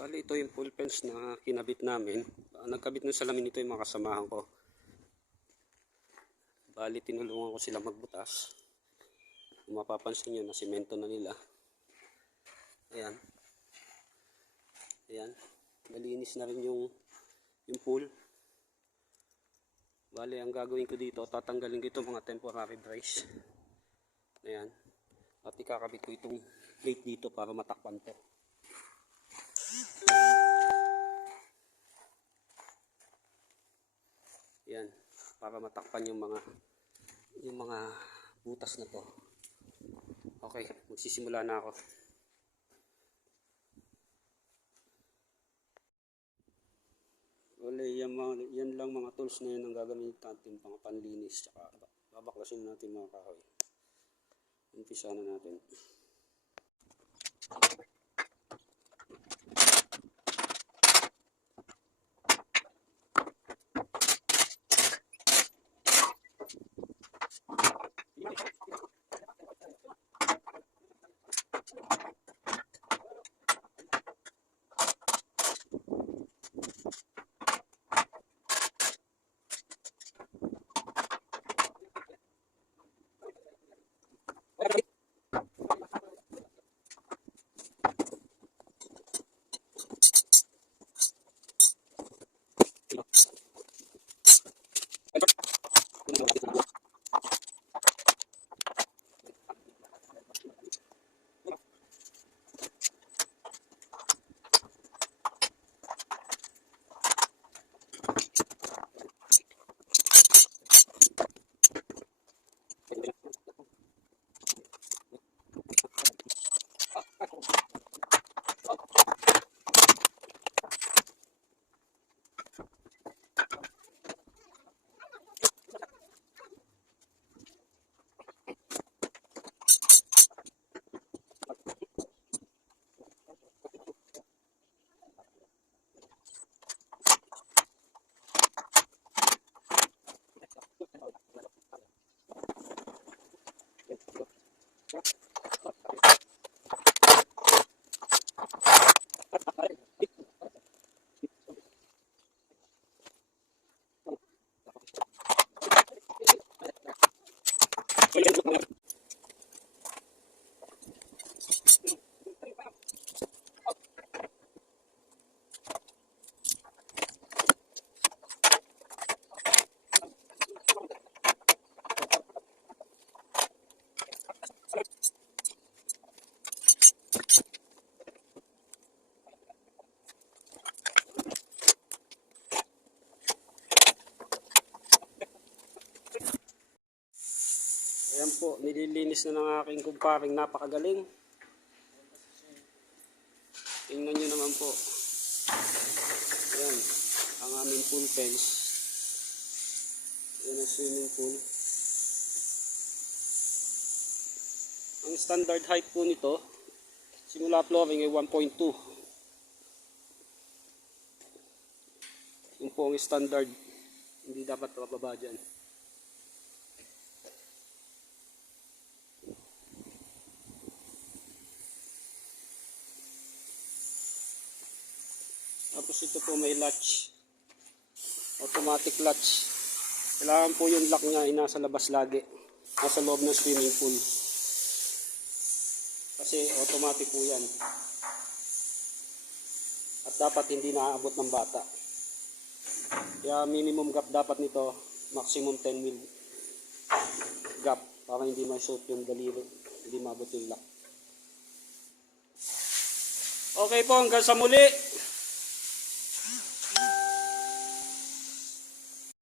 Bali, ito yung full fence na kinabit namin. Nagkabit ng salamin nito yung mga kasamahan ko. Bali, tinulungan ko sila magbutas. Kung mapapansin nyo, na simento na nila. Ayan. Ayan. Malinis na rin yung pool. Bali, ang gagawin ko dito, tatanggalin ko itong mga temporary brace. Ayan. At ikakabit ko itong plate dito para matakpan to. Yan, para matakpan yung mga butas na to. Okay, magsisimula na ako. Wala, yan lang mga tools na yun ang gagamitin natin pang panlinis. Tsaka babaklasin natin mga kahoy. Umpisa na natin. Ayan po, nililinis na ng aking kumparing napakagaling. Tingnan nyo naman po. Ayan, ang aming pool fence. Ayan ang swimming pool. Ang standard height po nito, simula flooring ay 1.2. Yung po ang standard. Hindi dapat mababa dyan. Tapos ito po may latch, automatic latch. Kailangan po yung lock niya ay nasa labas lagi, nasa loob ng swimming pool. Kasi automatic po yan. At dapat hindi naaabot ng bata. Kaya minimum gap dapat nito, maximum 10 mil gap para hindi ma-shoot yung daliri, hindi maabot yung lock. Okay po, hanggang sa muli.